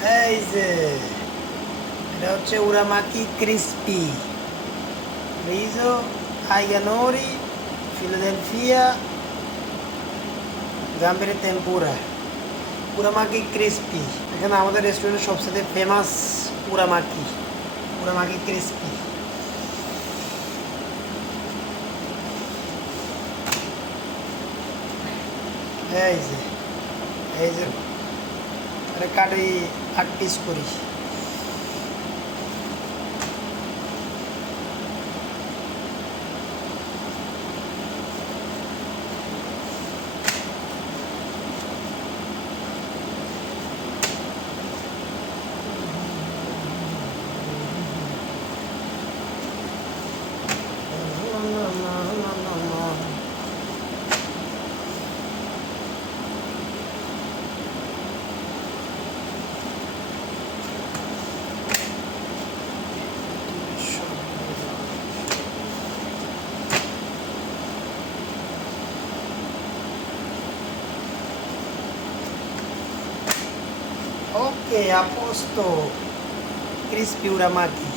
এই যে, এটা হচ্ছে উরামাকি ক্রিস্পি। রিজো আইগানোরি ফিলাডেলফিয়া গাম্বের টেম্পুরা উরামাকি ক্রিস্পি। এখানে আমাদের রেস্টুরেন্টের সবচেয়ে ফেমাস উরামাকি উরামাকি ক্রিস্পি। এই যে এই যে এটা কাটি আট পিস করি Ok, a posto. Crispy uramaki.